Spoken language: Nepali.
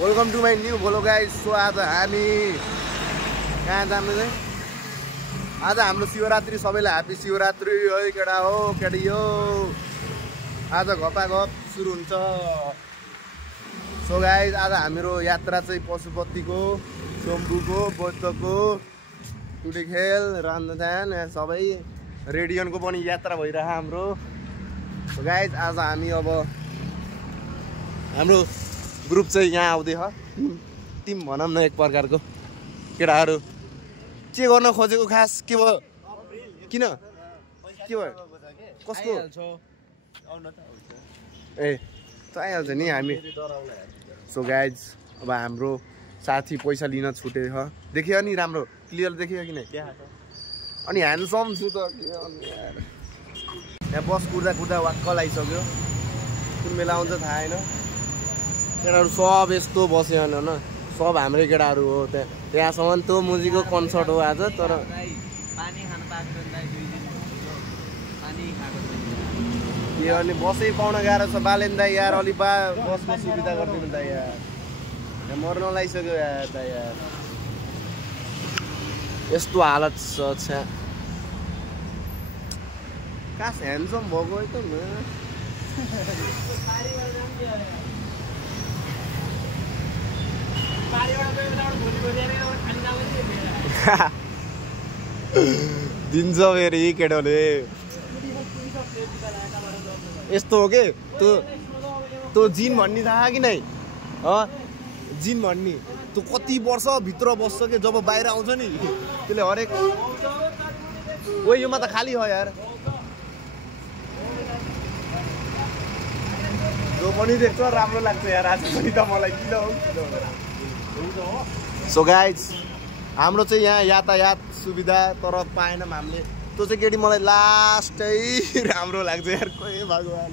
Welcome to my new vlog guys. So आज हामी कहाँ जानु चाहिँ? आज हाम्रो शिवरात्रि, सबैलाई ह्यापी शिवरात्रि है केटा हो केटी हो। आज घपाघप सुरु हुन्छ। सो गाइस आज हाम्रो यात्रा चाहिँ पशुपतिको, शम्भुको, बौद्धको, टुटेखेल, रामदान सबै रेडियनको पनि यात्रा भइरह हाम्रो। सो गाइस आज हामी अब हाम्रो ग्रुप चाहिँ यहाँ आउँदैछ। टिम भनौँ न एक प्रकारको। केटाहरू के गर्न खोजेको खास के भयो? किन के भयो? कसको? ए त आइहाल्छ नि हामी। सो गाइज अब हाम्रो साथी पैसा लिन छुटेछ। देखियो नि राम्रो क्लियर देखियो कि नै? अनि ह्यान्डसम छु त। यहाँ बस कुर्दा कुर्दा वाक्क लागिसक्यो। कुन बेला आउँछ थाहा छैन। केटाहरू सब यस्तो बस्यो होइन, सब हाम्रै केटाहरू हो। त्यहाँसम्म त्यो मुजीको कन्सर्ट हो आज। तर यो अनि बसै पाउन गाह्रो छ। बालेन दाइ यार अलि बसको सुविधा गरिदिनु त यार। यहाँ मर्न लागिसक्यो यार त यार। यस्तो हालत छ। कास ह्यान्डसम भएको है त। दिन्छ फेरि केटोले यस्तो हो के? त्यो जिन भन्ने थाहा कि नै? जिन भन्ने त्यो कति वर्षभित्र बस्छ कि जब बाहिर आउँछ नि त्यसले हरेक ओ योमा त खाली हो यार। जो पनि देख्छ राम्रो लाग्छ यार। आज पनि त मलाई किन हो। सो गाइज हाम्रो चाहिँ यहाँ यातायात सुविधा तर पाएनौँ हामीले। त्यो चाहिँ केटी मलाई लास्टै राम्रो लाग्छ यार। कोही भगवान्।